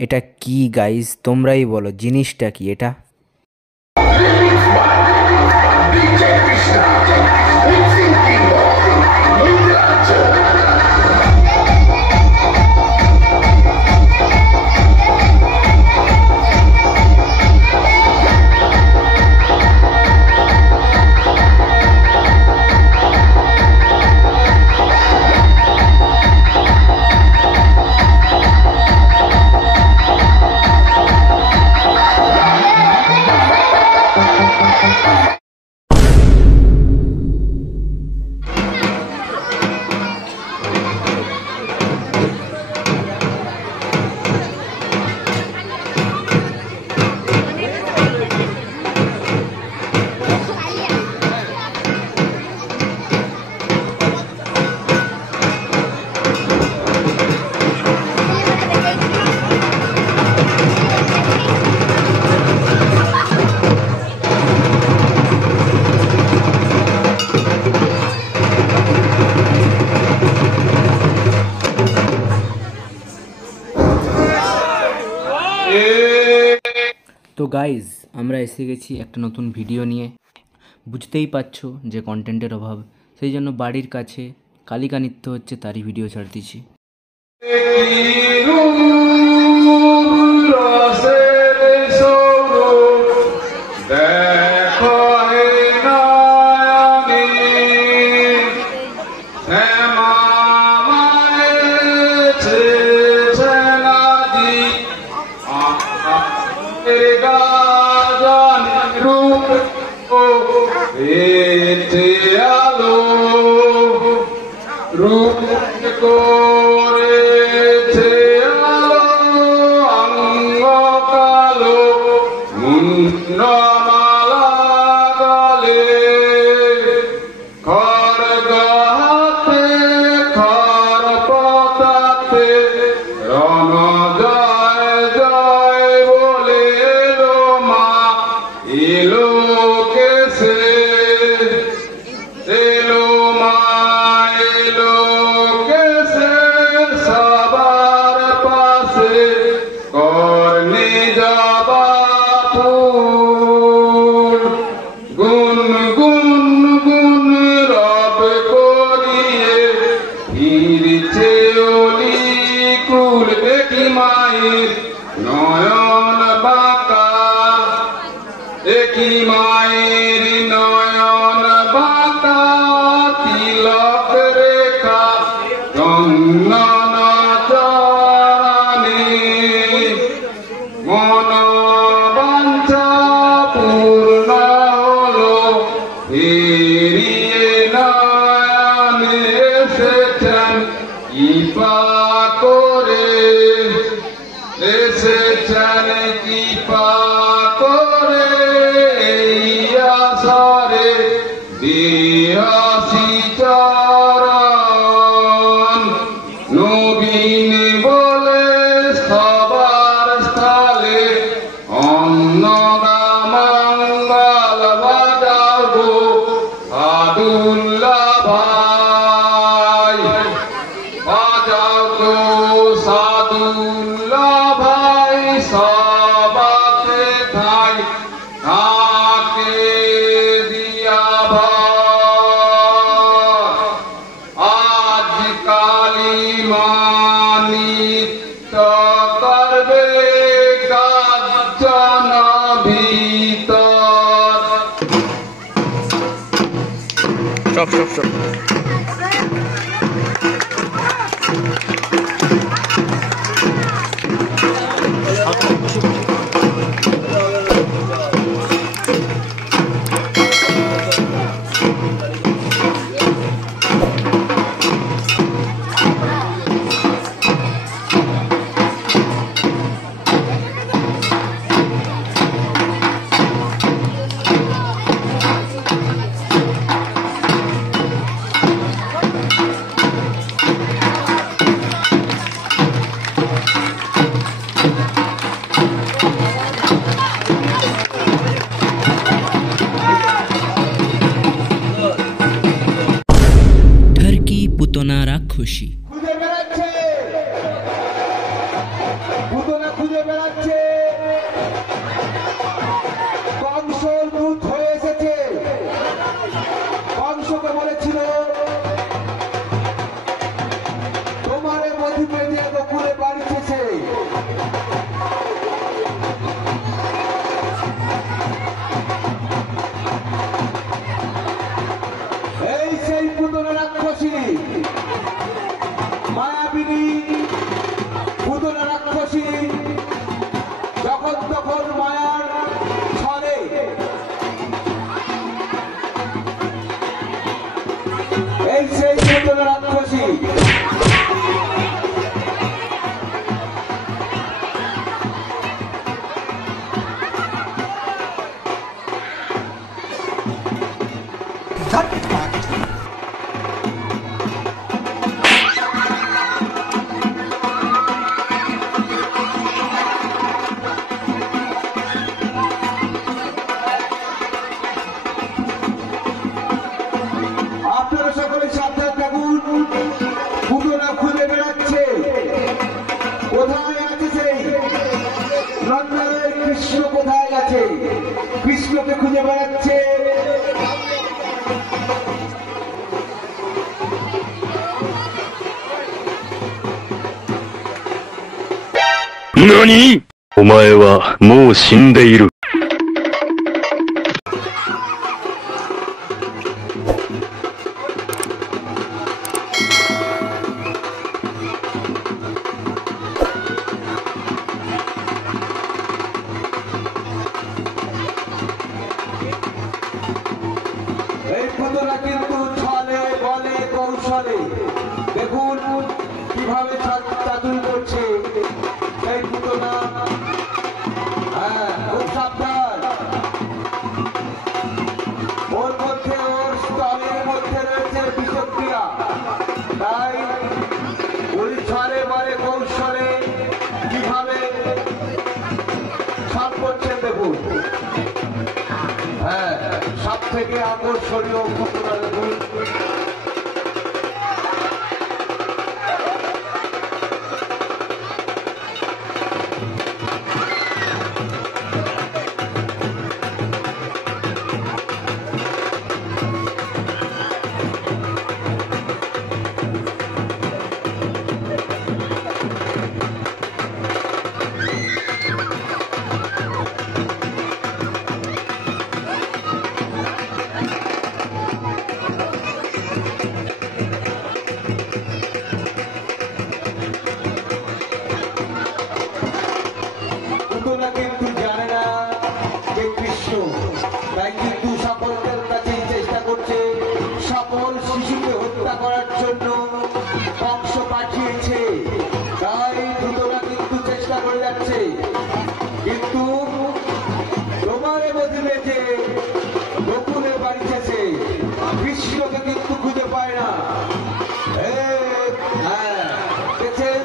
এটা কি গাইস, তোমরাই বলো জিনিসটা কি এটা? তো গাইজ, আমরা এসে গেছি একটা নতুন ভিডিও নিয়ে। বুঝতেই পারছো যে কন্টেন্টের অভাব, সেই জন্য বাড়ির কাছে কালিকা নৃত্য হচ্ছে, তারই ভিডিও ছাড় দিচ্ছি। রূপ করেছে আলো অঙ্গ কালো মুন্ডমালা গলে খড়গ হাতে খড় পতাতে রণ জয় জয় বলে এলো মা এলো কেসে এলো মা এলো কেসে সবার পাশে করনি জবা ফুল গুন গুন গুন রব করিয়ে ফিরছে অলি কুল দেখি মায়ের নয়ন বাঁকা দেখি মায়ের নয়ন বাঁকা তিলক রেখা চন্দন চরণে মন বাঞ্ছা পূর্ণ হলো ফিরিয়ে নয়নে এসেছেন কৃপা করে এসেছেন কৃপা করে এই আসরে দিয়াছি চরণ নবীন বলে সবার স্থলে অন্নদা মঙ্গল বাজাবো সাদুল্লাহ ভাই বাজাও তো সাদুল্লাহ ভাই সবাতে ঠাই থাকে দিয়া ভাই আজ কালী মানিত করবে গাজন ভিতর সব সব সব পুতনা রাক্ষসী খুঁজে বেড়াচ্ছে পুতনা খুঁজে বেড়াচ্ছে, কংসর দূত হয়ে এসেছে। কংসকে বলেছিল তোমারে মধুমে যে গোকুলে বাড়িতেছে। এই সেই পুতনা রাক্ষসী, মায়াবিনী পুতনা রাক্ষসী, যখন তখন মায়ার ছলে এই সেই পুতনা রাক্ষসী। আপনারা সকলে সাবধান থাকুন, পুতনা খুঁজে বেড়াচ্ছে। কোথায় আছে সেই নন্দনের কৃষ্ণ? কোথায় গেছে? কৃষ্ণকে খুঁজে বেড়াচ্ছে।何？お前はもう死んでいる。এই পুতনা কিন্তু ছলে বলে কৌশলে, দেখুন কিভাবে চাতুরি করছে সেই পুতনা। হ্যাঁ, খুব সাবধান। ওর মধ্যে, ওর স্থলের মধ্যে রয়েছে বিষক্রিয়া, তাই ওই ছলে বলে কৌশলে কিভাবে সাপ করছেন দেখুন। হ্যাঁ, সব থেকে আকর্ষণীয় পুতনা দেখুন। পুতনা কিন্তু জানে না যে কৃষ্ণ, তাই কিন্তু সকলের কাছেই চেষ্টা করছে। সকল শিশুকে হত্যা করার জন্য কংস পাঠিয়েছে, তাই পুতনা কিন্তু চেষ্টা করে যাচ্ছে। কিন্তু তোমারে বদলে যে গোকুলে বাড়িতেছে, কৃষ্ণকে কিন্তু খুঁজে পায় না। হ্যাঁ, দেখছেন?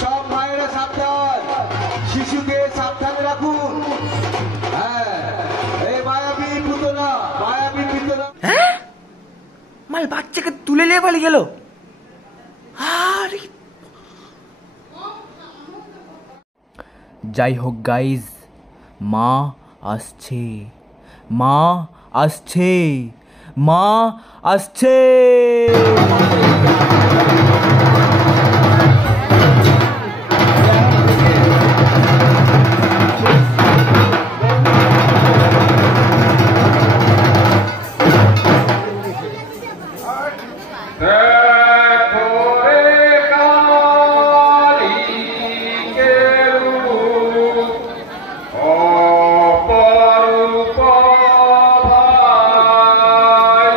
সব মায়েরা সাবধান, শিশুকে সাবধানে রাখুন। হ্যাঁ, এই মায়াবী পুতনা, মায়াবী পুতনা। হ্যাঁ, মাল বাচ্চাকে তুলে নিয়ে পালিয়ে গেল। আরে যাই হোক গাইজ, মা আসছে, মা আসছে, মা আসছে। দেখো রে কালীকে রূপ, অপরূপ ভাই।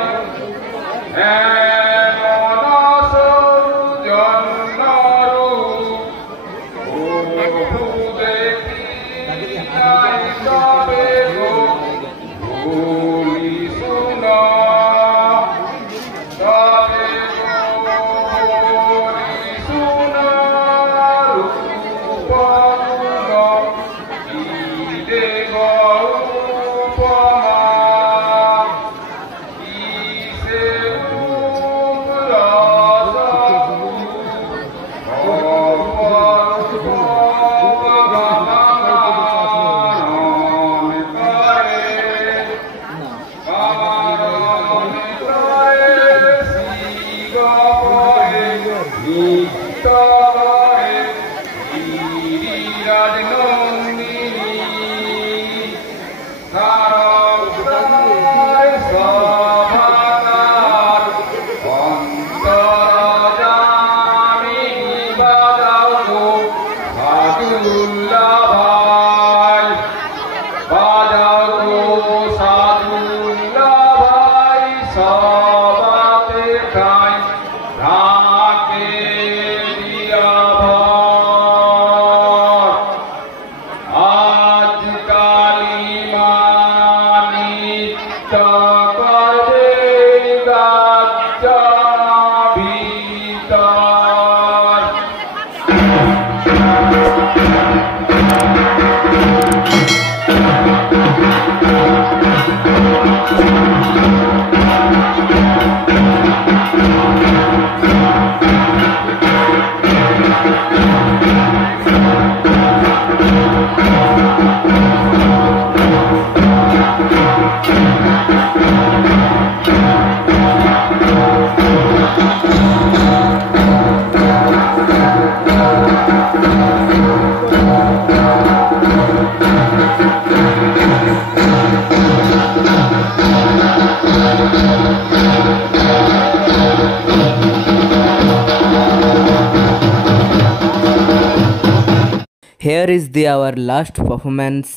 Here is our last performance,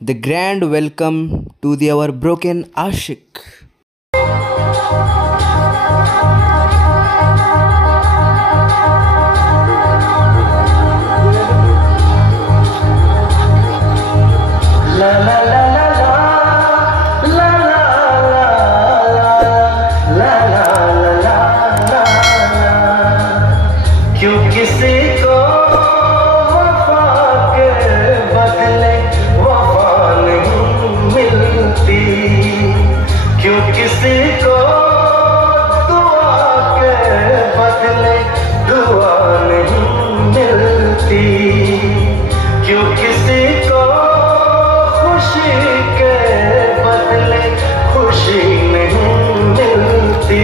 the grand welcome to our broken Ashik. क्यों किसी को वफा के बदले वफा नहीं मिलती, क्यों किसी को दुआ के बदले दुआ नहीं मिलती, क्यों किसी को खुशी के बदले खुशी नहीं मिलती।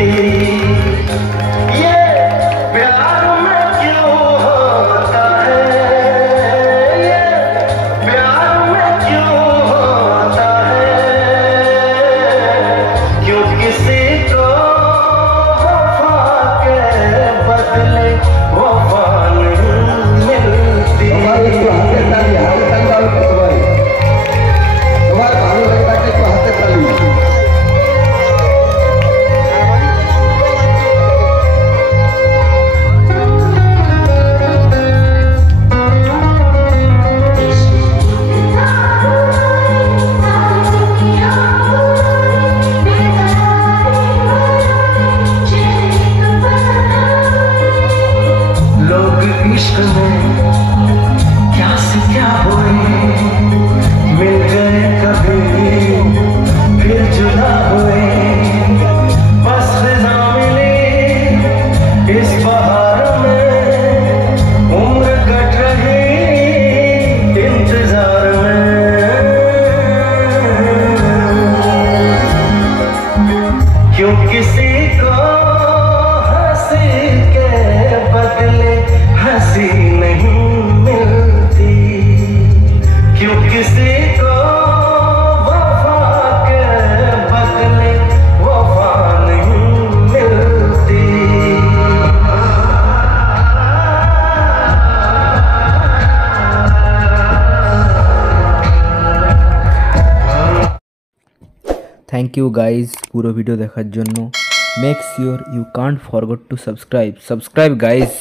इश्क में क्या से क्या हुए, मिल गए कभी फिर जुदा हुए, बस फिजा मिली इस बहार में, उम्र कट रही इंतजार में, क्यों किसी को हंसी के बदले हंसी नहीं मिलती, क्यों किसी को वफा के बदले वफा नहीं मिलती। थैंक यू गाइज পুরো ভিডিও দেখার জন্য। Make sure you can't forget to subscribe guys.